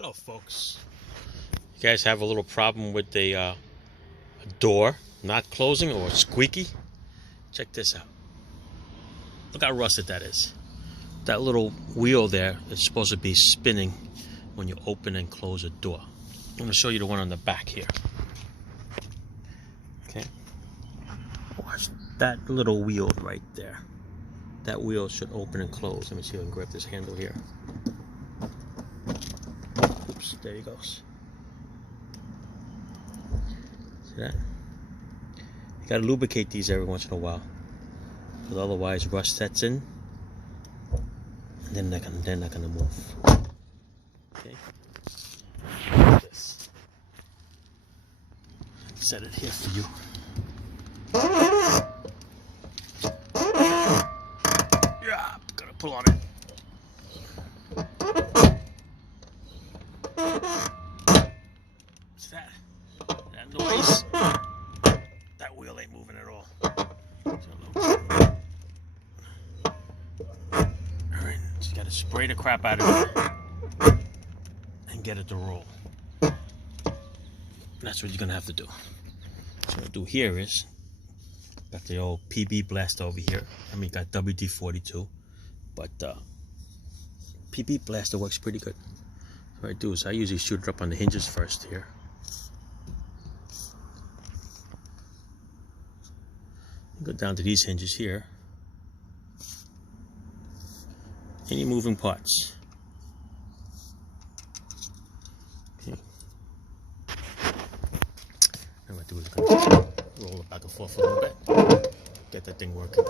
Hello folks. You guys have a little problem with a door not closing or squeaky? Check this out. Look how rusted that is. That little wheel there is supposed to be spinning when you open and close a door. I'm going to show you the one on the back here. Okay. Watch that little wheel right there. That wheel should open and close. Let me see if I can grab this handle here. Oops, there he goes. See that? You gotta lubricate these every once in a while, because otherwise rust sets in, and then they're not gonna move. Okay. Like this. Set it here for you. Yeah, gotta pull on it. What's that? That noise? That wheel ain't moving at all. Alright, so you gotta spray the crap out of it and get it to roll. That's what you're gonna have to do. So what I do here is, got the old PB blaster over here. I mean, got WD-42, but PB blaster works pretty good. What I do is I usually shoot it up on the hinges first here. Go down to these hinges here. Any moving parts. Okay. And what I do is roll it back and forth a little bit. Get that thing working.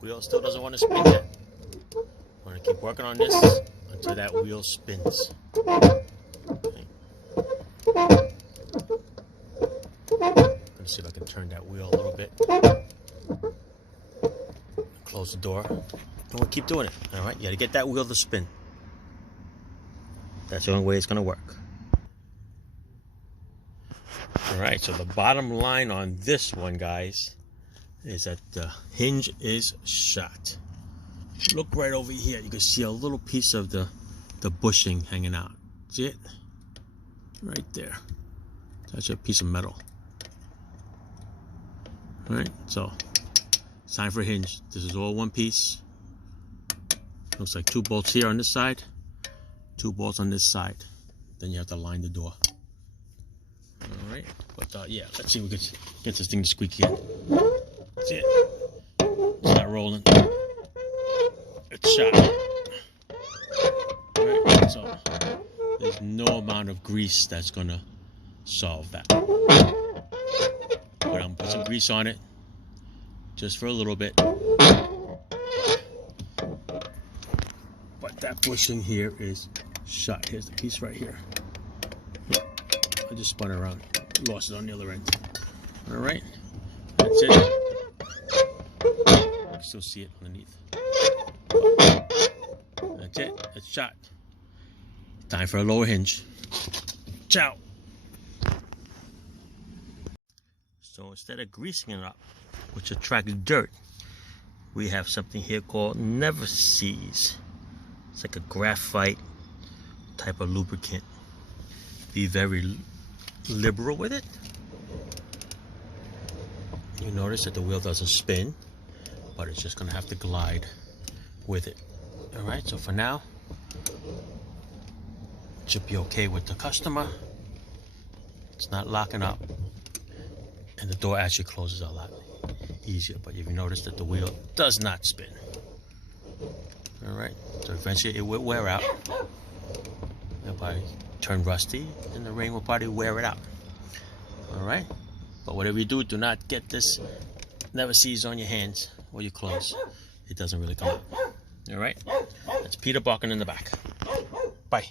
Wheel still doesn't want to spin yet. I'm going to keep working on this until that wheel spins. Okay. I'm going to see if I can turn that wheel a little bit. Close the door. And we'll keep doing it. Alright, you got to get that wheel to spin. That's the only way it's going to work. Alright, so the bottom line on this one, guys, is that the hinge is shot. Look right over here. You can see a little piece of the bushing hanging out. See it? Right there. That's a piece of metal. Alright, so it's time for a hinge. This is all one piece. Looks like 2 bolts here on this side, 2 bolts on this side. Then you have to line the door. Alright, but yeah, let's see if we can get this thing to squeak again. See it? It's not rolling. It's shot. Alright, so there's no amount of grease that's gonna solve that. But I'm gonna put some grease on it just for a little bit. But that bushing here is shot. Here's the piece right here. I just spun it around, lost it on the other end. Alright, that's it. You still see it underneath. That's it. It's shot. Time for a lower hinge. Ciao. So instead of greasing it up, which attracts dirt, we have something here called Never Sees. It's like a graphite type of lubricant. Be very liberal with it. You notice that the wheel doesn't spin, but it's just gonna have to glide with it. Alright, so for now, it should be okay with the customer. It's not locking up, and the door actually closes a lot easier. But if you notice that the wheel does not spin. Alright, so eventually it will wear out. It'll probably turn rusty, and the rain will probably wear it out. Alright, but whatever you do, do not get this Never Sees on your hands or your clothes. It doesn't really come out. Alright, that's Peter barking in the back. Bye.